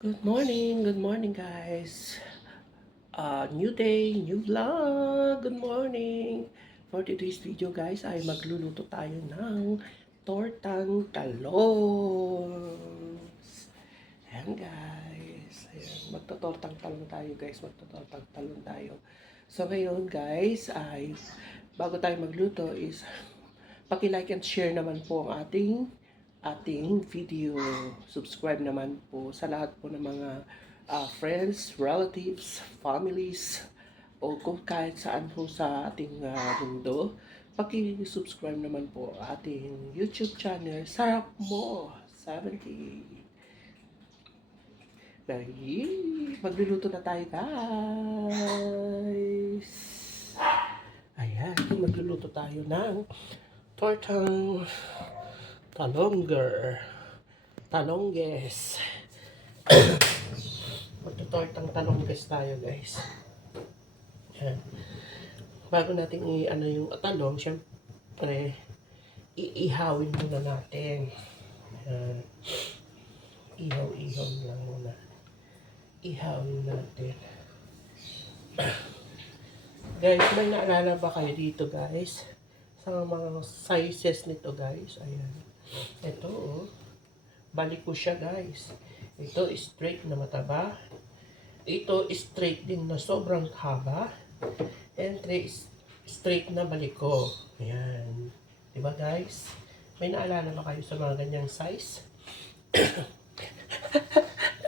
Good morning guys. New day, new vlog. Good morning. For today's video guys ay magluluto tayo ng tortang talong. Ayan guys. Ayan, magtotortang talong tayo guys. Magtotortang talong tayo. So ngayon guys ay bago tayo magluto is paki-like and share naman po ang ating video. Subscribe naman po sa lahat po ng mga friends, relatives, families, o kung kahit saan po sa ating mundo. Paki-subscribe naman po ating YouTube channel, Sarap Mo 70. Dahil magluluto na tayo guys. Ayan, magluluto tayo ng tortang talongges. Magtutortang talongges tayo guys. Yan. Bago natin i-ano yung talong, syempre iihawin muna natin. Yan. Ihaw lang muna. Ihawin natin. Guys, may naalala ba kayo dito guys? Sa mga sizes nito guys. Ayan. Ito oh. Balik ko siya guys. Ito straight na mataba. Ito straight din na sobrang haba. And straight na balik ko. Ayan. Diba guys? May naalala ba kayo sa mga ganyang size?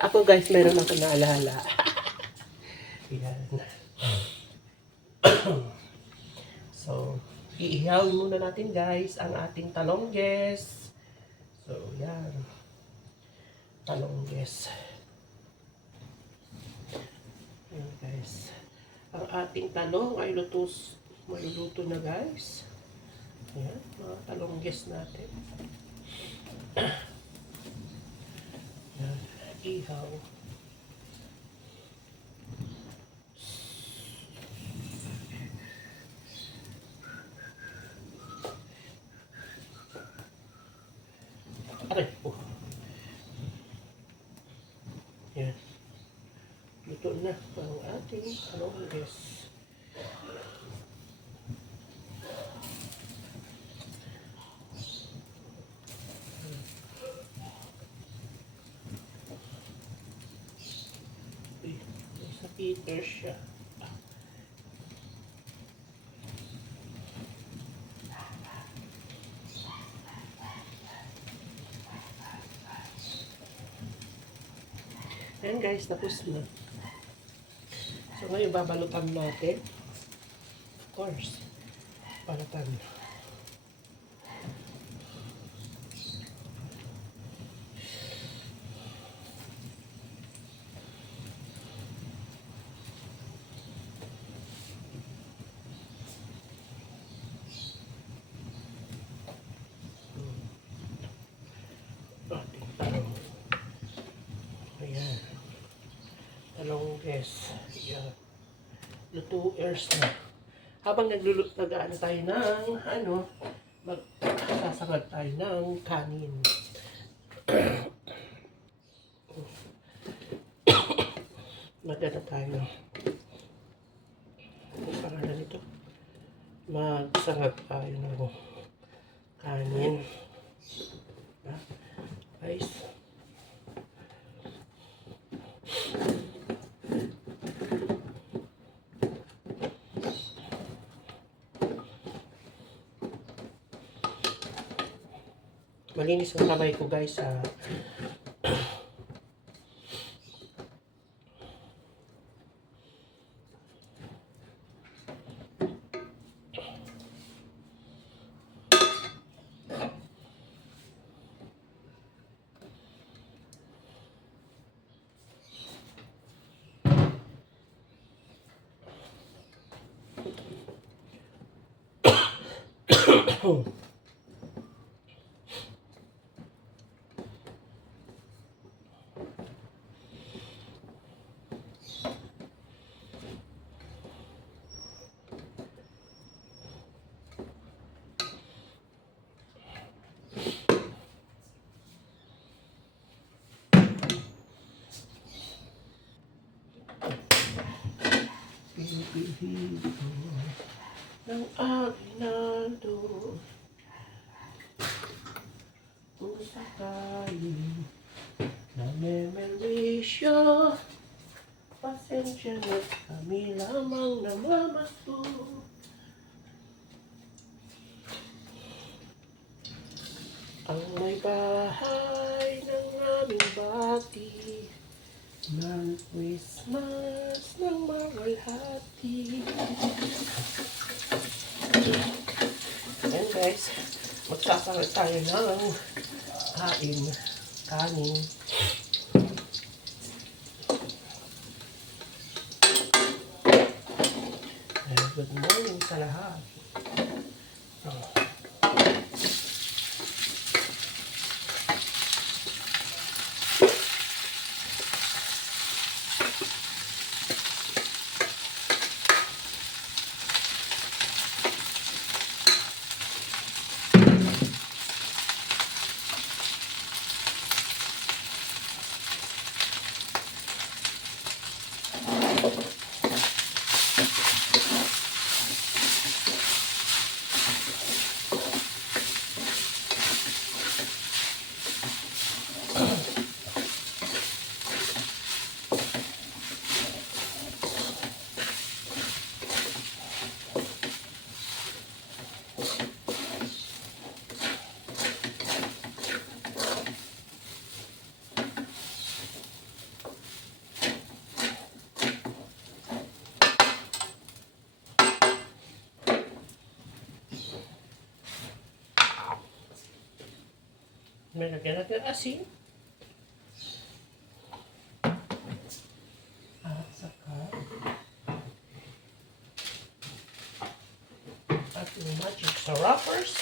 Ako guys, meron ako naalala. Ayan. So, iihawin muna natin guys ang ating talongges. So, yan. Talongges. Yan guys. Ang ating talong ay maluluto na guys. Yan, mga talongges natin. Yan, ihaw. Aray, oh. Yan. Luto na ang ating talongges. Sa Peter siya. Ayan guys, tapos na. So ngayon babalutan natin. Of course, balutan. Ating talong. Ayan. Talongges. Ayan. Lutuers na. Habang nag-ano tayo ng magsasangag tayo ng kanin. Magana tayo. Ang pangalan nito. Magsangag tayo ng kanin. Guys. Malinis ang kamay ko guys. Espiritu ng aginaldo kung sakaling namemerwisyo, pasensya na kami lamang namamasko. Ang may bahay ng aming bati ng Christmas ng mawalhati. Ayan guys, magsasarap tayo ng kanin. Good morning sa lahat. May lagyan natin asin. At saka ating magic sa wrappers.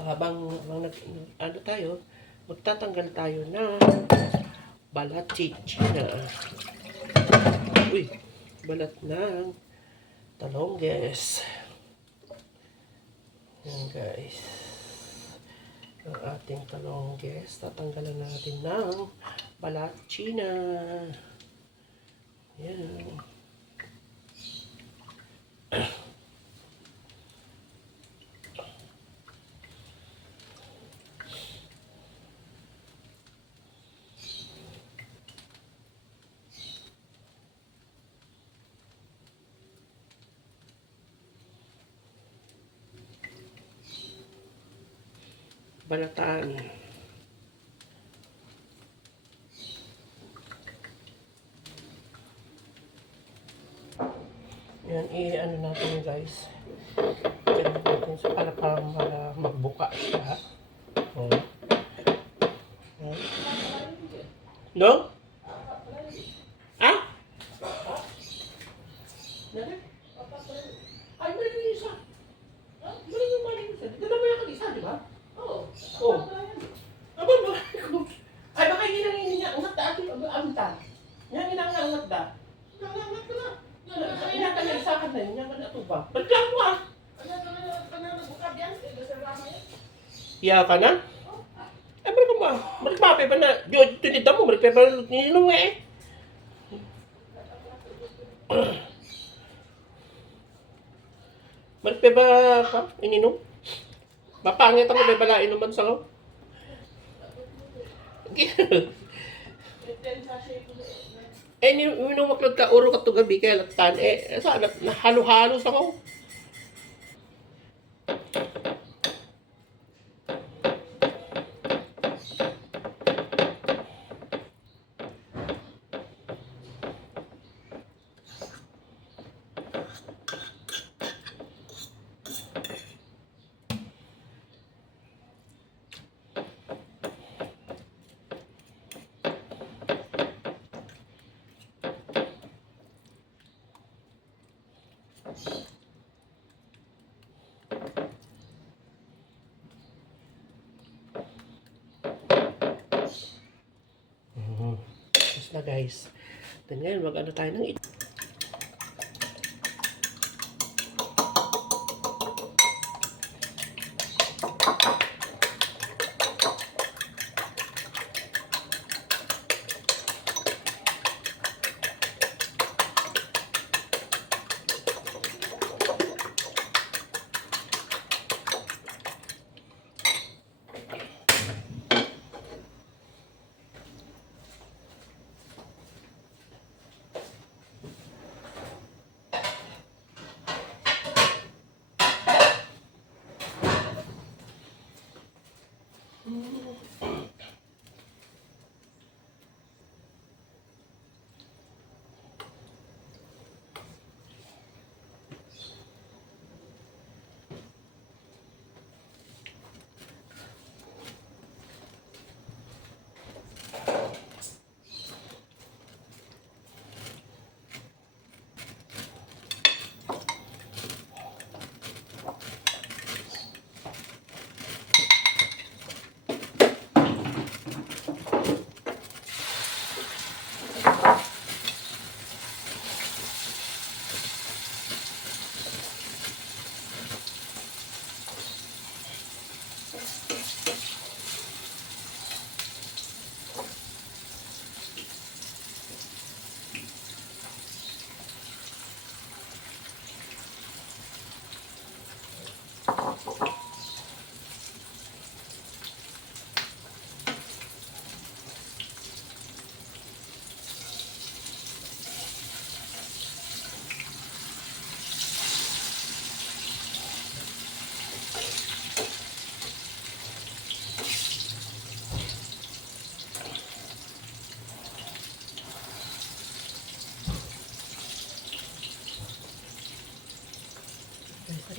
Habang magtatanggal tayo na balat chichina. Uy, balat ng talongges. Yan guys. Ang ating talongges, tatanggalan natin ng balat china. Yan. Balataan. Yan, i-ano natin guys. Yan natin sa para magbuka siya. Oh. Oh. No? Ah? Ay, balik yung isa. Balik yung isa. Dito na ba yung isa, di ba? Oo. Oh. Aba, balik ko. Ay, baka hinangin niya. Angat da, ati, amta. Yan, hinangangat da. Hinangangat ka na. Hinangangat sa akin na yun. Yan, ito ba? Balik lang mo ah. Iya ka na? Eh, balik mo ah. Balik pa, pepa na. Diyo, tinita mo. Balik pepa na. Ninong eh. Balik pepa ka. Ininom. Mapangit ako pepa na inuman sa ko. Eh, minumaklod ka, uro ka to gabi kaya latan. Eh, saan? Halo-halo sa ko. Tapos na guys. Then ngayon, mag-ano tayo ng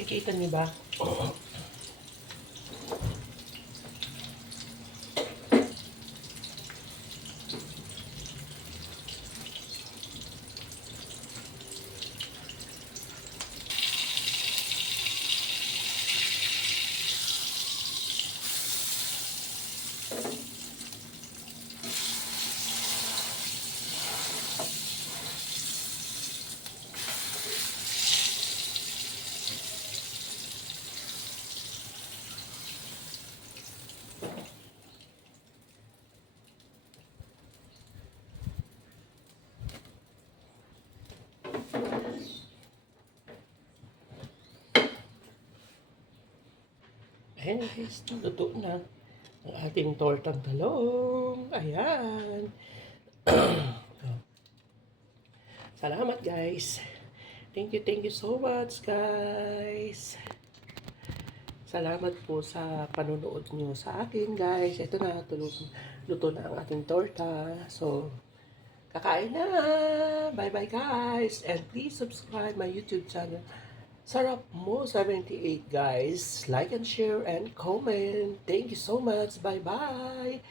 nakikita niyo ba? Ayan guys, luto na ang ating tortang talong. Ayan. Salamat guys. Thank you so much guys. Salamat po sa panonood nyo sa akin guys. Ito na, luto na ang ating torta. So, kakain na. Bye bye guys. And please subscribe my YouTube channel. Sarap Mo 78 guys. Like and share and comment. Thank you so much. Bye bye.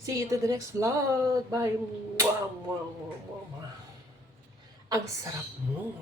See you to the next vlog. Bye. Mwah, mwah, mwah, mwah. Ang sarap mo.